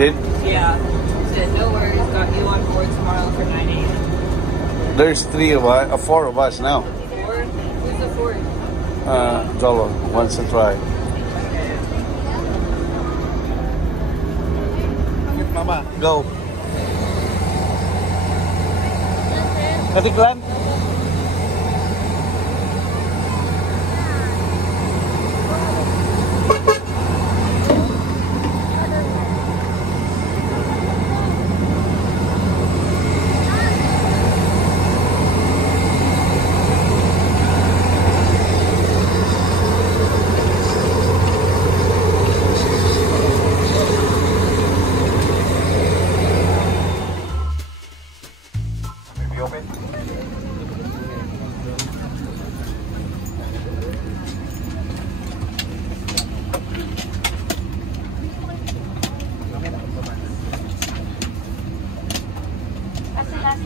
did? Yeah. Said no worries, got you on board tomorrow for 9 a.m. There's 4 of us now. 4? Who's the 4th? Jolo wants to try. Mama, go. Katiklan?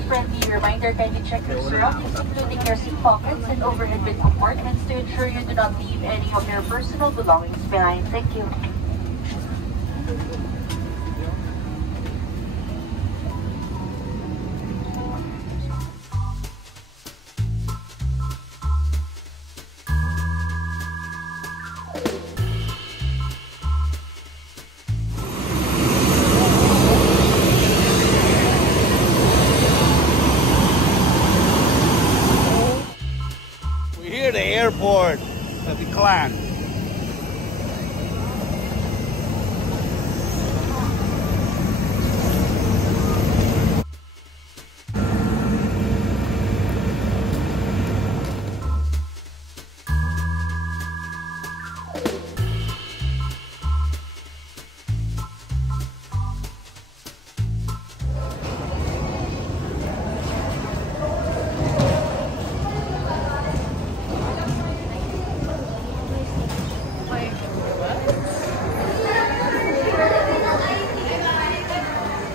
Friendly reminder, kindly check your surroundings, including your seat pockets and overhead bin compartments to ensure you do not leave any of your personal belongings behind. Thank you. The airport at the Clan.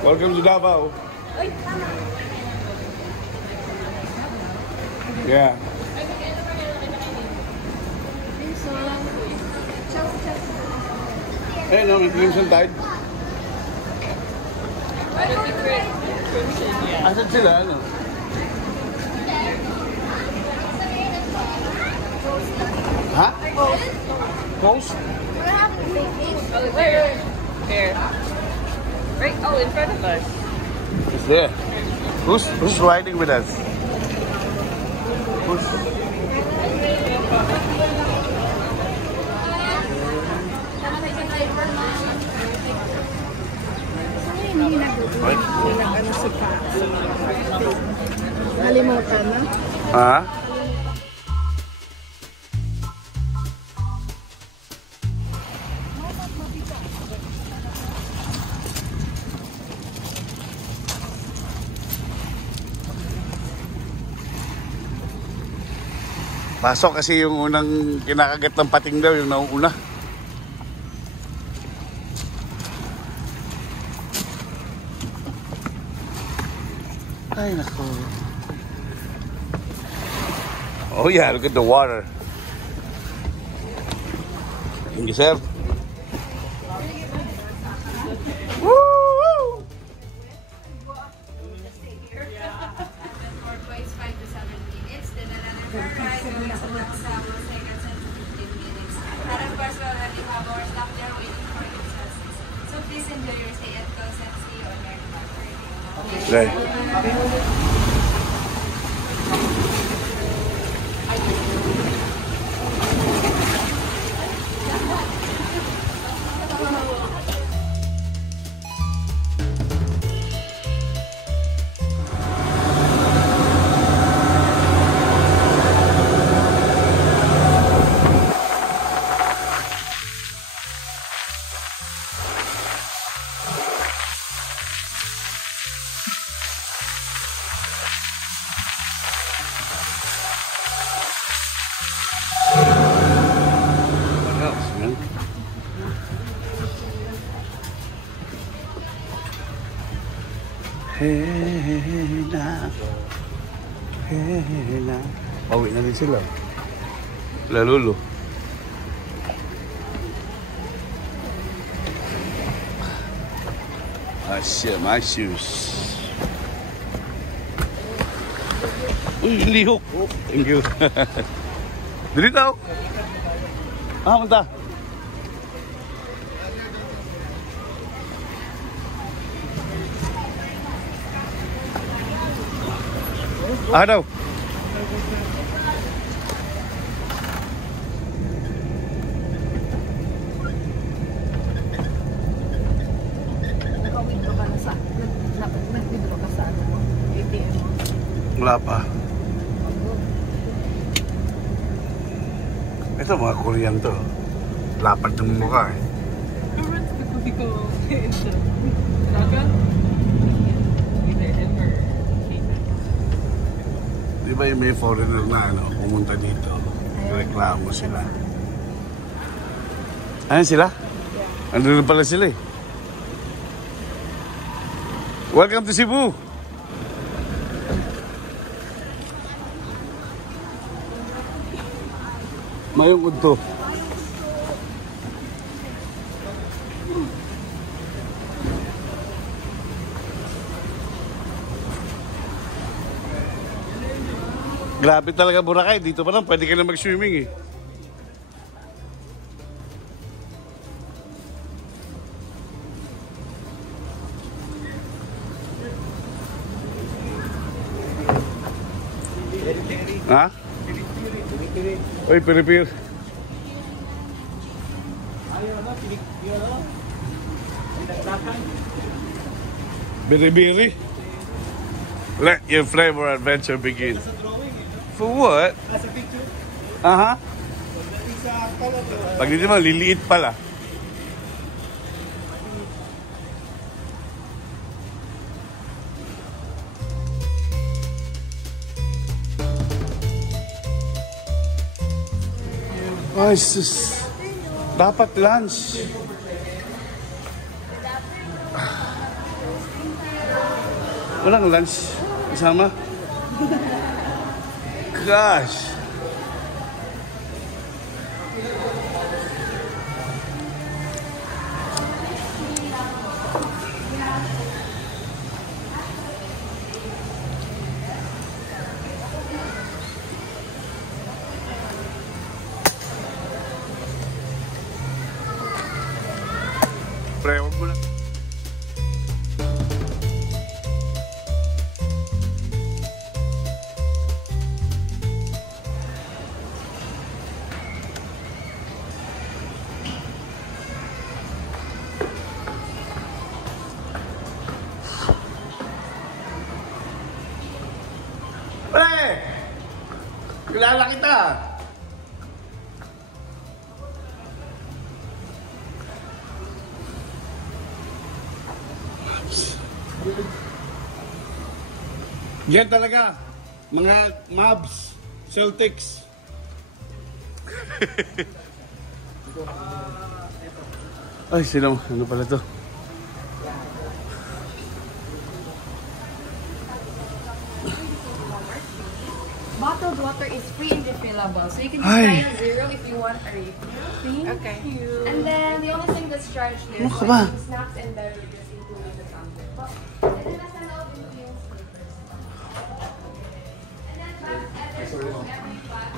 Welcome to Davao. Yeah. Hey, no, may Crimson Tide. I don't think Crimson yet. Asan sila, ano? Ha? Coast? Oh, where? There. Right, oh, in front of us. It's there. Who's riding with us? Who's... Nalimutan na? Ha? Pasok kasi yung unang kinakagat ng pating daw, yung nauuna. Ay, nako. Oh yeah, look at the water. Thank you, sir. Woo! So please enjoy your stay at Coast and see you on your property. Right. Hey na. Pauwi na rin sila. Lalulo. Ah, shit, my shoes. Uy, lihok. Thank you. Dito. Punta. Daw. Naka-withdraw ka na sa... Nag-withdraw ka sa ano mo? ATM. Wala pa. Ito mga Korean to. Lapad ng mukha eh. Di ba yung may foreigner na ano, pumunta dito? Reklamo sila. Ayan sila? Andun na pala sila eh. Welcome to Cebu! Mayong udto. Grabe talaga Boracay. Dito pa lang pwede ka na mag-swimming eh. Ha? Uy, piripir. Biri-biri. Let your flavor adventure begin. For what? As a picture? Aha. Pag dito mo, liliit pala. Ay, sus. Dapat lunch. Walang lunch. Kasama? Gosh. Pre, huwag mo na. Pre! Kilala kita! Yan talaga, mga Mavs, Celtics. Ay, sino? Ano pala to? Bottled water is free and refillable, so you can just buy a zero if you want a refill. Okay. And then the only thing that's charged is like snacks and beverages including the tumbler. And then nasa loob yung slippers. And then every flat,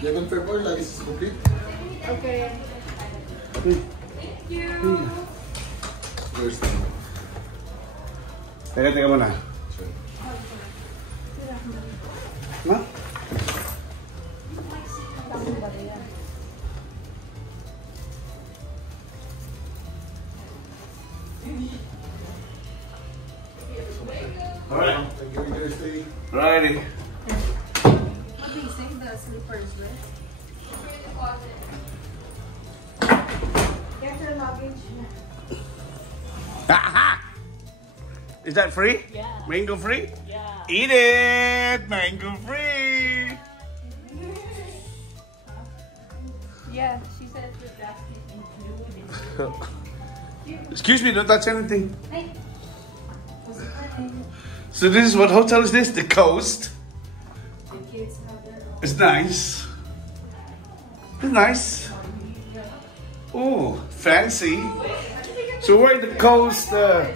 You haven't prepared oil, like it's complete. okay. Thank you. Where's the... Teka muna. Ha? Alright. Alrighty. What do you say the slippers with? Get your luggage. Aha! Is that free? Yeah. Mango free? Yeah. Eat it! Mango free! Yeah, she said the basket included. Excuse me, don't touch anything. Hey. So this is what hotel is this? The Coast. The kids have their own. It's nice. It's nice. Oh, fancy. Wait, I think So we're at the coast. Look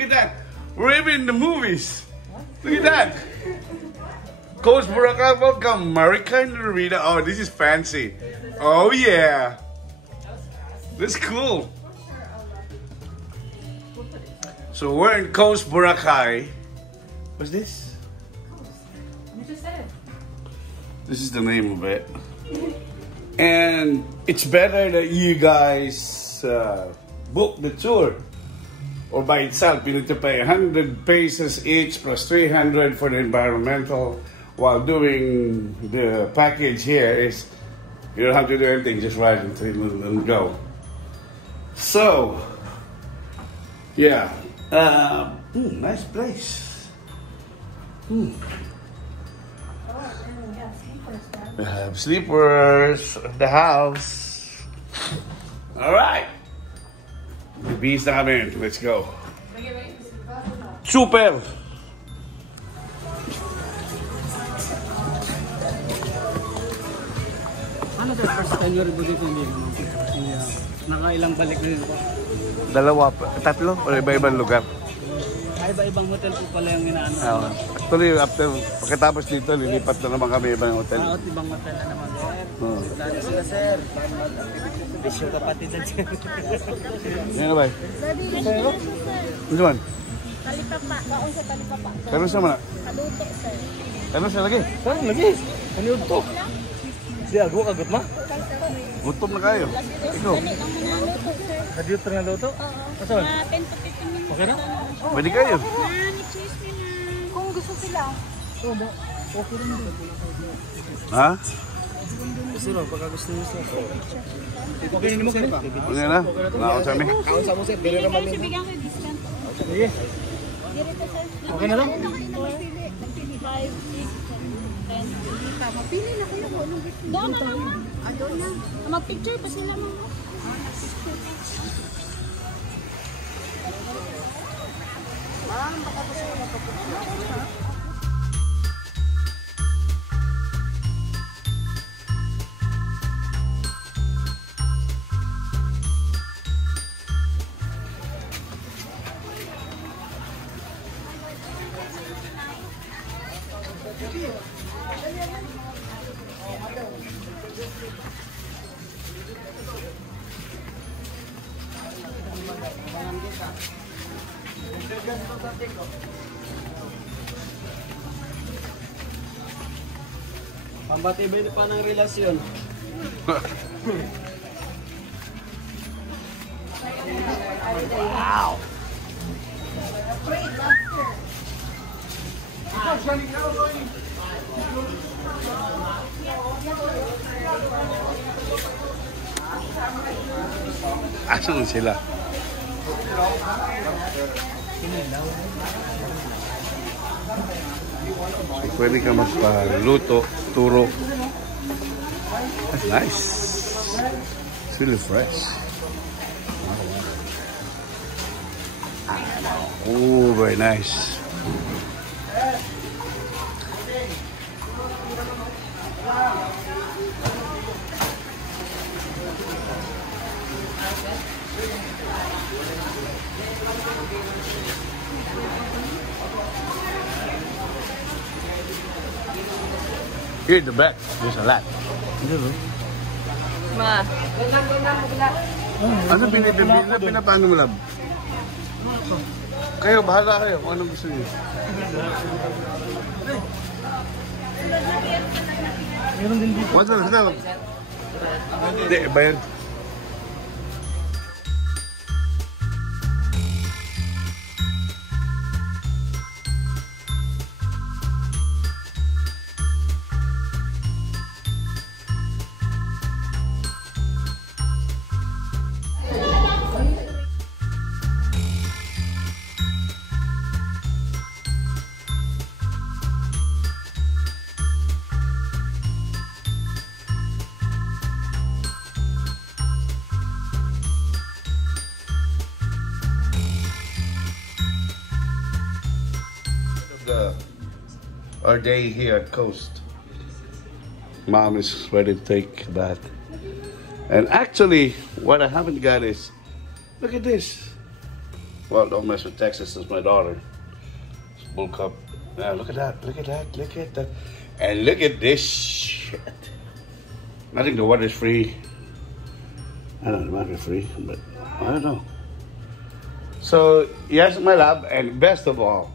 at that. We're even in the movies. Look at that. Coast Boracay, welcome. Marica and Rita. Oh, this is fancy. Oh, yeah. This is cool. So we're in Coast Boracay. What's this? You just said. This is the name of it. And it's better that you guys book the tour. Or by itself, you need to pay 100 pesos each plus 300 for the environmental. While doing the package here is, you don't have to do anything, just ride and go. So, yeah. Nice place. We have sleepers at the house. All right. The bees na kami. Let's go. Super. Ano sa first time nyo rin dito hindi? Nakailang balik na dito? Dalawa pa. Tatlo? O iba-ibang lugar? Ay, iba-ibang hotel po pala yung inaano. Actually, after pagkatapos dito, lilipat na naman kami ibang hotel. Ibang hotel na naman, sir. Dali sila, sir. Bisyo kapatid na dyan. Ano ba? Ano naman? Talipapa. Baon sa talipapa. Kano sa mana? Kaluto, sir. Kano sa lagi? Saan lagi? Ano yun to? Di ako, kagat ma? Gutom na kayo. Ikaw? Kadiyot na luto? Oo. Saan? 10 to 15 minutes. Okay na? Pwede kayo. Kung gusto sila. Okay rin dito. Ha? Gusto rin, baka gusto nyo sila. Okay na mo, sir. Okay na? Nakakot sa amin. Kaon sa mo, sir. Bili naman Kasi bigyan ko yung discount. Sige. Okay na lang? 4, 5, 6, 10. Mapili na kayo kung anong gusto. Doon na lang. Doon na. Mag-picture pa sila mo. Baka gusto ko na. Pambatibay pa ng relasyon. Wow! Asan sila? So, pwede ka magpaluto, turo. That's nice. It's really fresh. Oh, very nice. Here at the back, there's a lot. Ma. Ano pinapano mo, lab? Kayo, bahala kayo kung anong gusto niyo. What's that? Hindi, bayad. Our day here at Coast. Mom is ready to take a bath. And actually, what I haven't got is Look at this. Well, don't mess with Texas. It's my daughter. It's Bull Cup. Yeah, look at that. Look at that. Look at that. And look at this shit. I think the water's free. I don't know, it might be free, but I don't know. So, yes, my lab, and best of all,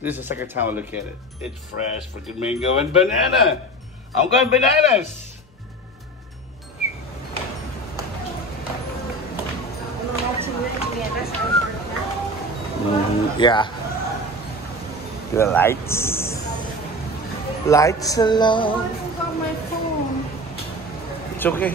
this is the second time I look at it. It's fresh freaking mango and banana. I'm going bananas. Yeah. The lights. Lights are low. I forgot my phone. It's okay.